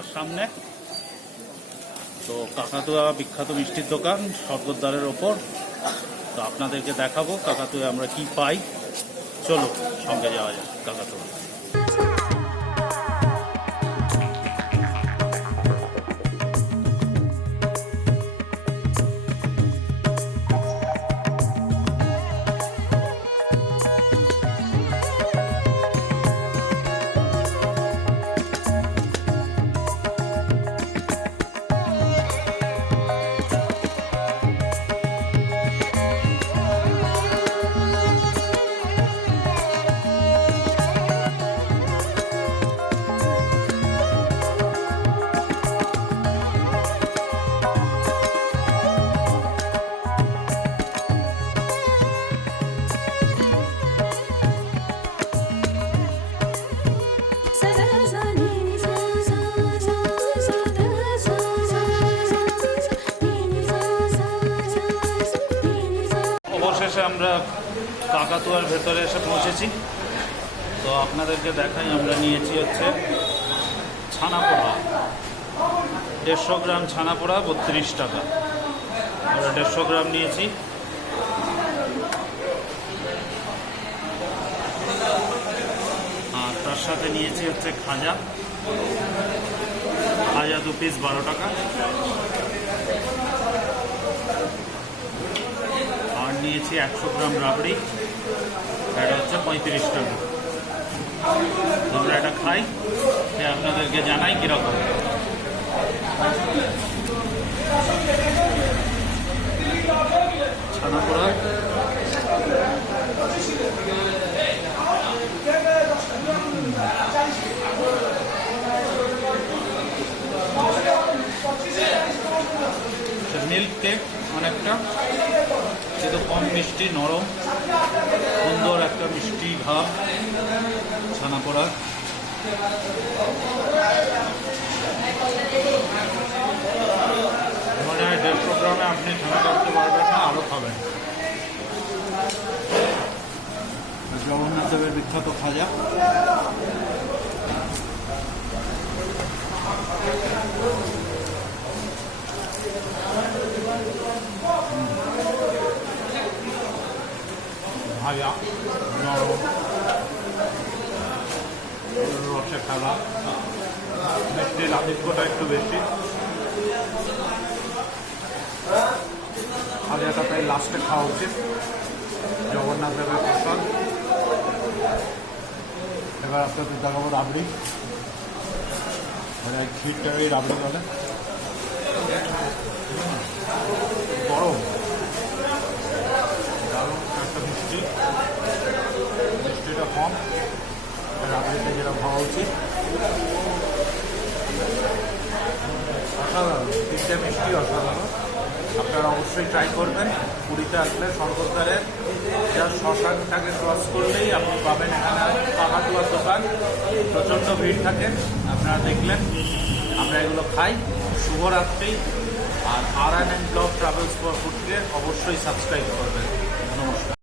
কাকাতুয়ার সামনে। তো কাকাতুয়া বিখ্যাত মিষ্টির দোকান স্বর্গদ্বারের ওপর। তো আপনাদেরকে দেখাবো কাকাতুয়া আমরা কি পাই। চলো সঙ্গে যাওয়া যাক কাকাতুয়া। অবশেষে আমরা কাকাতুয়ার ভেতরে এসে পৌঁছেছি। তো আপনাদেরকে দেখাই, আমরা নিয়েছি হচ্ছে ছানাপোড়া, 150 গ্রাম ছানাপোড়া 32 টাকা। আমরা 150 গ্রাম নিয়েছি। আর তার সাথে নিয়েছি হচ্ছে খাজা 2 পিস 12 টাকা। আর নিয়েছি 100 গ্রাম রাবড়ি, এটা হচ্ছে 35 টাকা। আমরা এটা খাই, আপনাদেরকে জানাই কীরকম। ছানাপোড়া মিল্ক কেক অনেকটা, কিন্তু কম মিষ্টি, নরম, সুন্দর একটা মিষ্টি ভাব ছানাপোড়া। মনে হয় 150 গ্রামে আপনি ছানা কাটতে পারবেন না, আরও খাবেন। জগন্নাথ দেবের বিখ্যাত খাজা। ভাজা নরম, রসে খেলা, মিষ্টির আধিক্যটা একটু বেশি। খাজাটা তাই লাস্টে খাওয়া উচিত, জগন্নাথ দেবের প্রসাদ। এবার আপনাদের দেখাবো রাবড়ি, মানে ক্ষীরটাকে রাবড়ি বলে। গরম, দারুণ একটা মিষ্টি, মিষ্টিটা কম, রাবড়িটা যেটা খাওয়া উচিত। অসাধারণ, 3টে মিষ্টি অসাধারণ। আপনারা অবশ্যই ট্রাই করবেন। পুরীতে আসলে স্বর্গদ্বারে যা শ্মশানটাকে ক্রস করলেই আপনি পাবেন এখানে কাকাতুয়ার দোকান। প্রচণ্ড ভিড় থাকে, আপনারা দেখলেন। আমরা এগুলো খাই। শুভরাত্রি। আর RN ব্লগ ট্রাভেলস ফর ফুডকে অবশ্যই সাবস্ক্রাইব করবেন। নমস্কার।